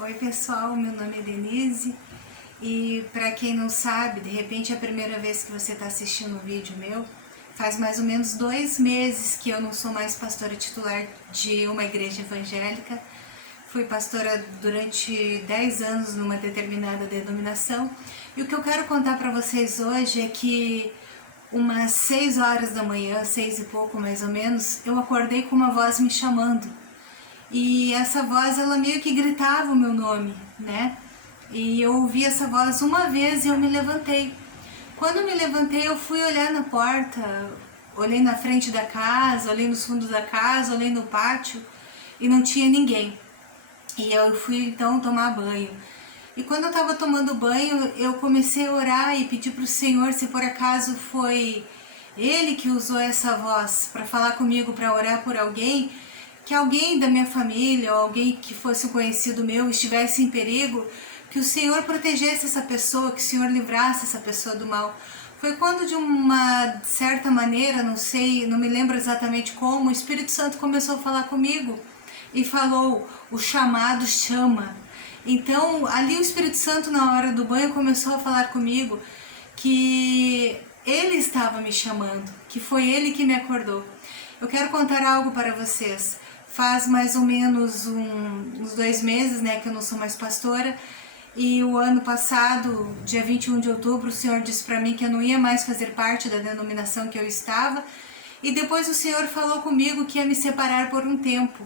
Oi pessoal, meu nome é Denise e para quem não sabe, de repente é a primeira vez que você está assistindo um vídeo meu, faz mais ou menos 2 meses que eu não sou mais pastora titular de uma igreja evangélica. Fui pastora durante 10 anos numa determinada denominação e o que eu quero contar para vocês hoje é que umas 6 horas da manhã, 6 e pouco mais ou menos, eu acordei com uma voz me chamando. E essa voz, ela meio que gritava o meu nome, né? E eu ouvi essa voz uma vez e eu me levantei. Quando me levantei, eu fui olhar na porta, olhei na frente da casa, olhei nos fundos da casa, olhei no pátio e não tinha ninguém. E eu fui então tomar banho. E quando eu estava tomando banho, eu comecei a orar e pedir para o Senhor se por acaso foi Ele que usou essa voz para falar comigo, para orar por alguém, que alguém da minha família ou alguém que fosse um conhecido meu estivesse em perigo, que o Senhor protegesse essa pessoa, que o Senhor livrasse essa pessoa do mal. Foi quando, de uma certa maneira, não sei, não me lembro exatamente como, o Espírito Santo começou a falar comigo e falou: o chamado chama. Então, ali o Espírito Santo, na hora do banho, começou a falar comigo que Ele estava me chamando, que foi Ele que me acordou. Eu quero contar algo para vocês. Faz mais ou menos uns 2 meses, né, que eu não sou mais pastora. E o ano passado, dia 21 de outubro, o Senhor disse para mim que eu não ia mais fazer parte da denominação que eu estava. E depois o Senhor falou comigo que ia me separar por um tempo.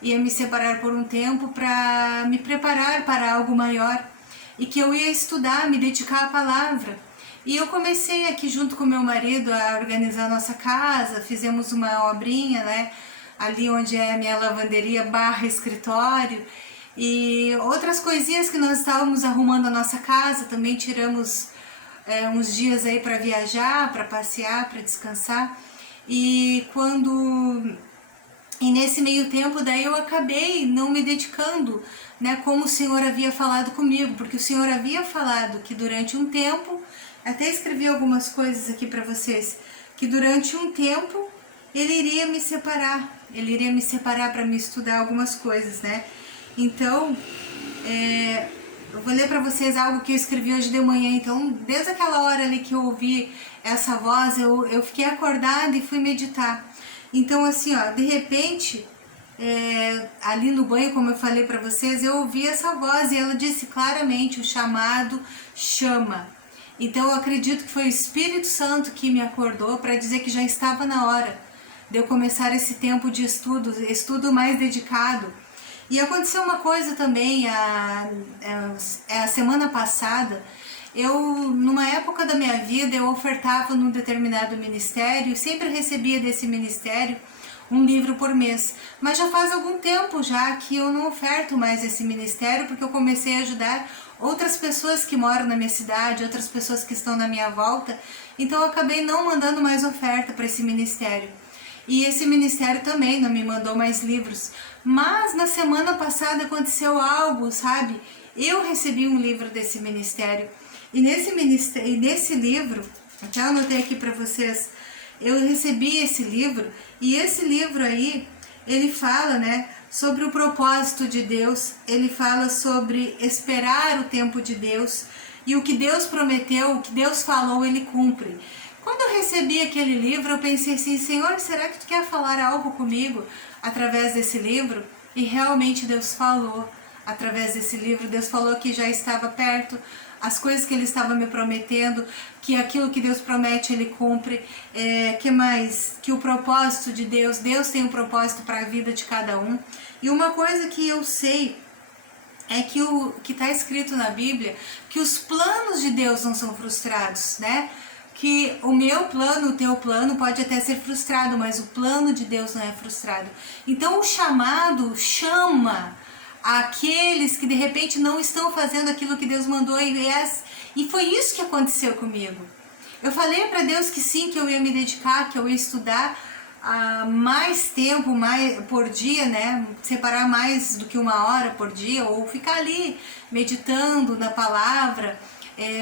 Ia me separar por um tempo para me preparar para algo maior. E que eu ia estudar, me dedicar à palavra. E eu comecei aqui junto com meu marido a organizar a nossa casa, fizemos uma obrinha, né? Ali onde é a minha lavanderia barra escritório. E outras coisinhas que nós estávamos arrumando a nossa casa, também tiramos uns dias aí para viajar, para passear, para descansar. E nesse meio tempo daí eu acabei não me dedicando, né, como o Senhor havia falado comigo, porque o Senhor havia falado que durante um tempo, até escrevi algumas coisas aqui para vocês, que durante um tempo Ele iria me separar para me estudar algumas coisas, né? Então, eu vou ler para vocês algo que eu escrevi hoje de manhã. Então, desde aquela hora ali que eu ouvi essa voz, eu fiquei acordada e fui meditar. Então, assim, ó, de repente, ali no banho, como eu falei para vocês, eu ouvi essa voz e ela disse claramente: o chamado chama. Então, eu acredito que foi o Espírito Santo que me acordou para dizer que já estava na hora de eu começar esse tempo de estudo mais dedicado. E aconteceu uma coisa também, a semana passada, numa época da minha vida, eu ofertava num determinado ministério e sempre recebia desse ministério um livro por mês. Mas já faz algum tempo já que eu não oferto mais esse ministério, porque eu comecei a ajudar outras pessoas que moram na minha cidade, outras pessoas que estão na minha volta, então eu acabei não mandando mais oferta para esse ministério. E esse ministério também não me mandou mais livros. Mas na semana passada aconteceu algo, sabe? Eu recebi um livro desse ministério. E nesse livro, até anotei aqui para vocês, eu recebi esse livro. E esse livro aí, ele fala, né, sobre o propósito de Deus. Ele fala sobre esperar o tempo de Deus. E o que Deus prometeu, o que Deus falou, Ele cumpre. Quando eu recebi aquele livro, eu pensei assim: Senhor, será que Tu quer falar algo comigo através desse livro? E realmente Deus falou através desse livro. Deus falou que já estava perto, as coisas que Ele estava me prometendo, que aquilo que Deus promete Ele cumpre, que mais? Que o propósito de Deus, Deus tem um propósito para a vida de cada um. E uma coisa que eu sei é que o que está escrito na Bíblia, que os planos de Deus não são frustrados, né? Que o meu plano, o teu plano pode até ser frustrado, mas o plano de Deus não é frustrado. Então o chamado chama aqueles que de repente não estão fazendo aquilo que Deus mandou, e foi isso que aconteceu comigo. Eu falei para Deus que sim, que eu ia me dedicar, que eu ia estudar mais tempo por dia, né? Separar mais do que 1 hora por dia, ou ficar ali meditando na palavra,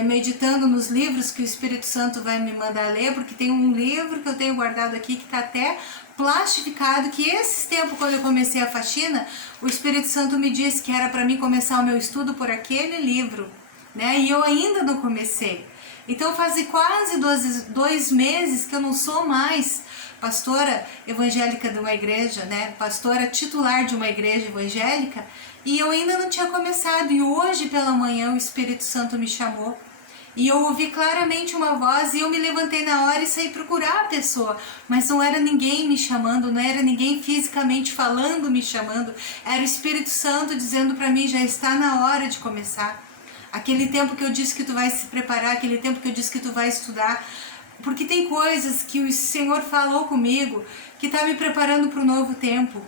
meditando nos livros que o Espírito Santo vai me mandar ler, porque tem um livro que eu tenho guardado aqui que está até plastificado, que esse tempo, quando eu comecei a faxina, o Espírito Santo me disse que era para mim começar o meu estudo por aquele livro, né? E eu ainda não comecei. Então faz quase 2 meses que eu não sou mais pastora evangélica de uma igreja, né? Pastora titular de uma igreja evangélica, e eu ainda não tinha começado. E hoje pela manhã o Espírito Santo me chamou. E eu ouvi claramente uma voz e eu me levantei na hora e saí procurar a pessoa. Mas não era ninguém me chamando, não era ninguém fisicamente falando, me chamando. Era o Espírito Santo dizendo para mim, já está na hora de começar. Aquele tempo que eu disse que tu vai se preparar, aquele tempo que eu disse que tu vai estudar. Porque tem coisas que o Senhor falou comigo que está me preparando para o novo tempo.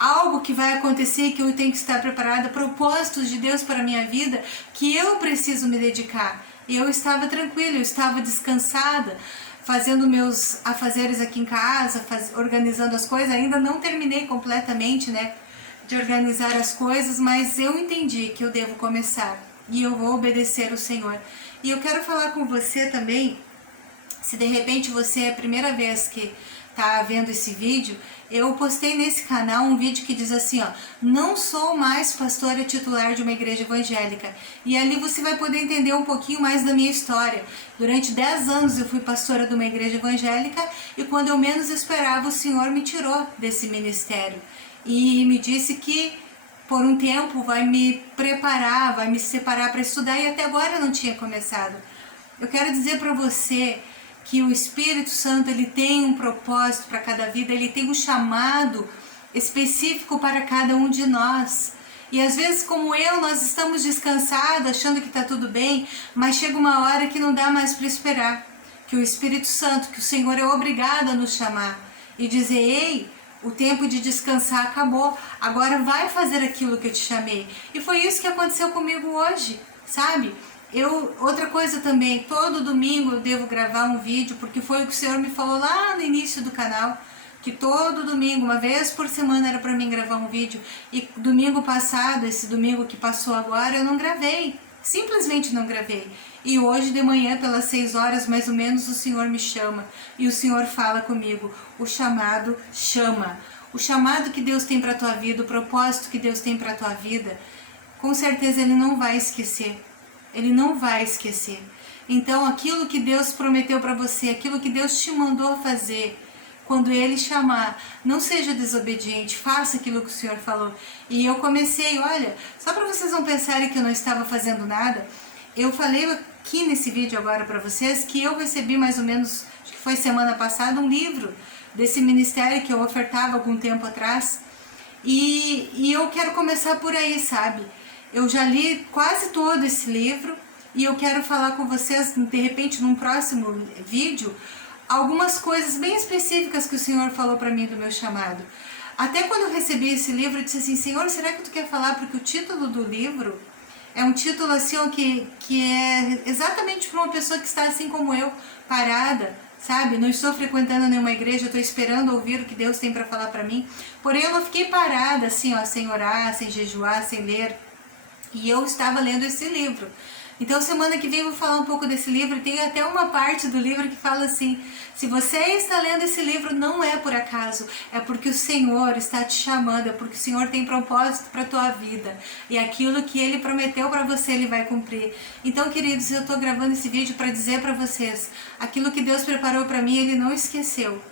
Algo que vai acontecer, que eu tenho que estar preparada, propósitos de Deus para a minha vida, que eu preciso me dedicar. E eu estava tranquila, eu estava descansada, fazendo meus afazeres aqui em casa, organizando as coisas. Ainda não terminei completamente, né, de organizar as coisas, mas eu entendi que eu devo começar e eu vou obedecer o Senhor. E eu quero falar com você também, se de repente você é a primeira vez que está vendo esse vídeo, eu postei nesse canal um vídeo que diz assim, ó, não sou mais pastora titular de uma igreja evangélica. E ali você vai poder entender um pouquinho mais da minha história. Durante 10 anos eu fui pastora de uma igreja evangélica e quando eu menos esperava o Senhor me tirou desse ministério. E me disse que por um tempo vai me preparar, vai me separar para estudar, e até agora eu não tinha começado. Eu quero dizer para você que o Espírito Santo, ele tem um propósito para cada vida, ele tem um chamado específico para cada um de nós. E às vezes, como eu, nós estamos descansados, achando que está tudo bem, mas chega uma hora que não dá mais para esperar. Que o Espírito Santo, que o Senhor é obrigado a nos chamar e dizer, ei, o tempo de descansar acabou, agora vai fazer aquilo que eu te chamei. E foi isso que aconteceu comigo hoje, sabe? Outra coisa também, todo domingo eu devo gravar um vídeo, porque foi o que o Senhor me falou lá no início do canal, que todo domingo, uma vez por semana era para mim gravar um vídeo, e domingo passado, esse domingo que passou agora, eu não gravei, simplesmente não gravei. E hoje de manhã, pelas 6 horas mais ou menos, o Senhor me chama, e o Senhor fala comigo, o chamado chama. O chamado que Deus tem para a tua vida, o propósito que Deus tem para a tua vida, com certeza Ele não vai esquecer. Ele não vai esquecer. Então, aquilo que Deus prometeu para você, aquilo que Deus te mandou fazer, quando Ele chamar, não seja desobediente, faça aquilo que o Senhor falou. E eu comecei, olha, só para vocês não pensarem que eu não estava fazendo nada, eu falei aqui nesse vídeo agora para vocês que eu recebi mais ou menos, acho que foi semana passada, um livro desse ministério que eu ofertava algum tempo atrás. E eu quero começar por aí, sabe? Eu já li quase todo esse livro e eu quero falar com vocês, de repente, num próximo vídeo, algumas coisas bem específicas que o Senhor falou para mim do meu chamado. Até quando eu recebi esse livro, eu disse assim, Senhor, será que tu quer falar? Porque o título do livro é um título assim, ó, que é exatamente para uma pessoa que está assim como eu, parada, sabe? Não estou frequentando nenhuma igreja, estou esperando ouvir o que Deus tem para falar para mim. Porém, eu não fiquei parada assim, ó, sem orar, sem jejuar, sem ler. E eu estava lendo esse livro. Então semana que vem eu vou falar um pouco desse livro. Tem até uma parte do livro que fala assim, se você está lendo esse livro, não é por acaso, é porque o Senhor está te chamando, é porque o Senhor tem propósito para a tua vida. E aquilo que Ele prometeu para você, Ele vai cumprir. Então, queridos, eu estou gravando esse vídeo para dizer para vocês, aquilo que Deus preparou para mim, Ele não esqueceu.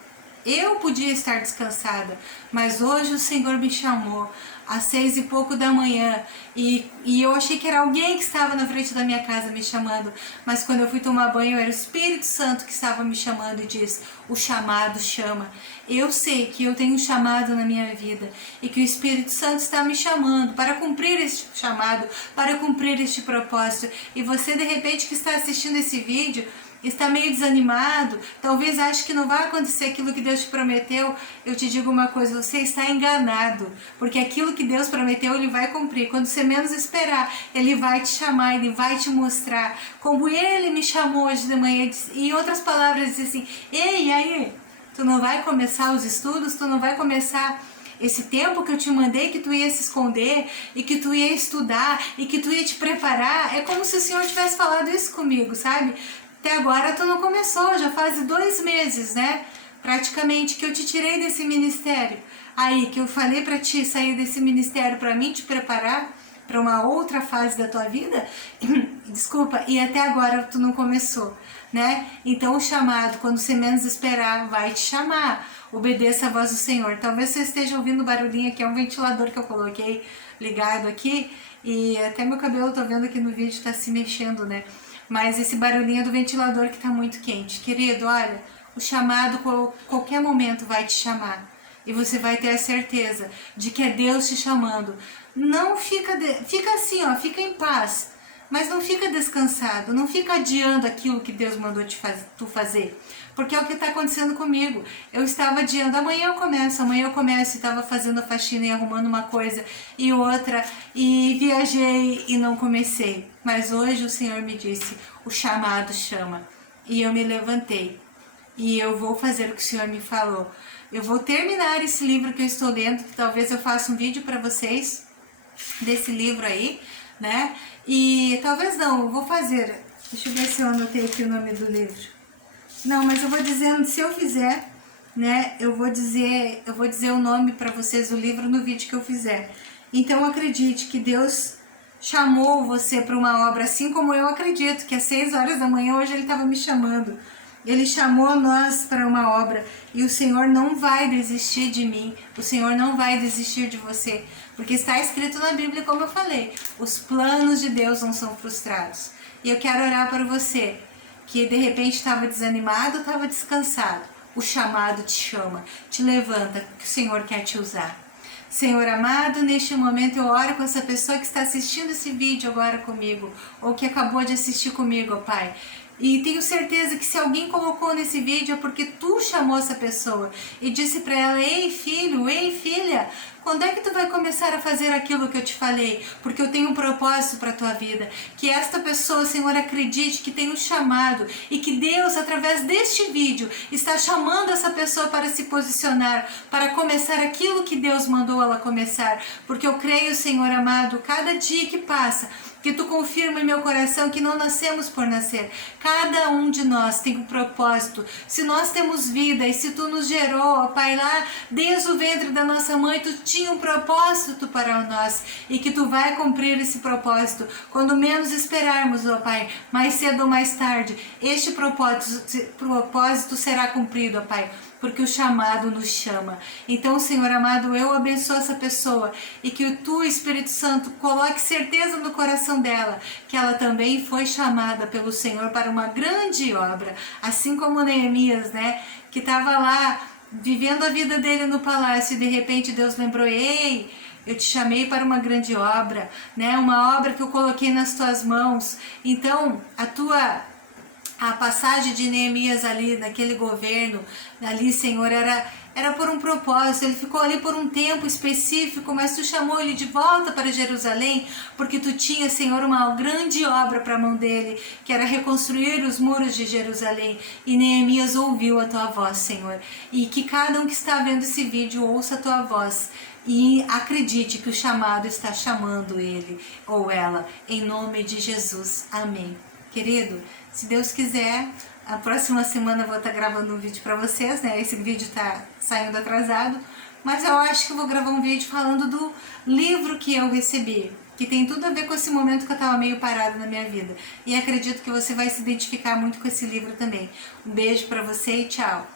Eu podia estar descansada, mas hoje o Senhor me chamou às 6 e pouco da manhã e eu achei que era alguém que estava na frente da minha casa me chamando, mas quando eu fui tomar banho era o Espírito Santo que estava me chamando e diz, o chamado chama. Eu sei que eu tenho um chamado na minha vida e que o Espírito Santo está me chamando para cumprir este chamado, para cumprir este propósito. E você de repente que está assistindo esse vídeo, está meio desanimado, talvez ache que não vai acontecer aquilo que Deus te prometeu, eu te digo uma coisa, você está enganado, porque aquilo que Deus prometeu, Ele vai cumprir. Quando você menos esperar, Ele vai te chamar, Ele vai te mostrar, como Ele me chamou hoje de manhã, e em outras palavras, disse assim, ei, aí, tu não vai começar os estudos, tu não vai começar esse tempo que eu te mandei, que tu ia se esconder, e que tu ia estudar, e que tu ia te preparar. É como se o Senhor tivesse falado isso comigo, sabe? Até agora tu não começou, já faz 2 meses, né? praticamente, que eu te tirei desse ministério, aí que eu falei para ti sair desse ministério para mim te preparar para uma outra fase da tua vida, desculpa, e até agora tu não começou, né? Então o chamado, quando você menos esperar, vai te chamar. Obedeça a voz do Senhor. Talvez você esteja ouvindo barulhinho aqui, é um ventilador que eu coloquei ligado aqui, e até meu cabelo, tô vendo aqui no vídeo, tá se mexendo, né? Mas esse barulhinho é do ventilador que tá muito quente. Querido, olha, o chamado, qualquer momento vai te chamar. E você vai ter a certeza de que é Deus te chamando. Não fica assim, ó, fica em paz. Mas não fica descansado, não fica adiando aquilo que Deus mandou tu fazer. Porque é o que está acontecendo comigo. Eu estava adiando, amanhã eu começo, e estava fazendo a faxina e arrumando uma coisa e outra, e viajei e não comecei. Mas hoje o Senhor me disse, o chamado chama. E eu me levantei. E eu vou fazer o que o Senhor me falou. Eu vou terminar esse livro que eu estou lendo, que talvez eu faça um vídeo para vocês desse livro aí, né? E talvez não, eu vou fazer. Deixa eu ver se eu anotei aqui o nome do livro. Não, mas eu vou dizendo, se eu fizer, né? Eu vou dizer o nome para vocês do livro no vídeo que eu fizer. Então acredite que Deus chamou você para uma obra, assim como eu acredito que às 6 horas da manhã hoje Ele estava me chamando. Ele chamou nós para uma obra e o Senhor não vai desistir de mim, o Senhor não vai desistir de você, porque está escrito na Bíblia, como eu falei, os planos de Deus não são frustrados. E eu quero orar para você, que de repente estava desanimado, estava descansado. O chamado te chama, te levanta, que o Senhor quer te usar. Senhor amado, neste momento eu oro com essa pessoa que está assistindo esse vídeo agora comigo, ou que acabou de assistir comigo, ó Pai. E tenho certeza que se alguém colocou nesse vídeo é porque tu chamou essa pessoa e disse para ela, ei filho, ei filha, quando é que tu vai começar a fazer aquilo que eu te falei? Porque eu tenho um propósito para a tua vida. Que esta pessoa, Senhor, acredite que tem um chamado e que Deus, através deste vídeo, está chamando essa pessoa para se posicionar, para começar aquilo que Deus mandou ela começar. Porque eu creio, Senhor amado, cada dia que passa, que tu confirma em meu coração que não nascemos por nascer. Cada um de nós tem um propósito. Se nós temos vida e se tu nos gerou, ó Pai, lá desde o ventre da nossa mãe, tu tinha um propósito para nós e que tu vai cumprir esse propósito. Quando menos esperarmos, ó Pai, mais cedo ou mais tarde, este propósito será cumprido, ó Pai, porque o chamado nos chama. Então, Senhor amado, eu abençoo essa pessoa e que o Tu, Espírito Santo, coloque certeza no coração dela, que ela também foi chamada pelo Senhor para uma grande obra, assim como Neemias, né, que estava lá vivendo a vida dele no palácio e de repente Deus lembrou, ei, eu te chamei para uma grande obra, né, uma obra que eu coloquei nas tuas mãos. Então, a passagem de Neemias ali, naquele governo, ali, Senhor, era por um propósito. Ele ficou ali por um tempo específico, mas tu chamou ele de volta para Jerusalém, porque tu tinha, Senhor, uma grande obra para a mão dele, que era reconstruir os muros de Jerusalém. E Neemias ouviu a tua voz, Senhor. E que cada um que está vendo esse vídeo ouça a tua voz e acredite que o chamado está chamando ele ou ela, em nome de Jesus. Amém. Querido, se Deus quiser, a próxima semana eu vou estar gravando um vídeo para vocês, né? Esse vídeo tá saindo atrasado, mas eu acho que eu vou gravar um vídeo falando do livro que eu recebi, que tem tudo a ver com esse momento que eu estava meio parada na minha vida. E acredito que você vai se identificar muito com esse livro também. Um beijo para você e tchau!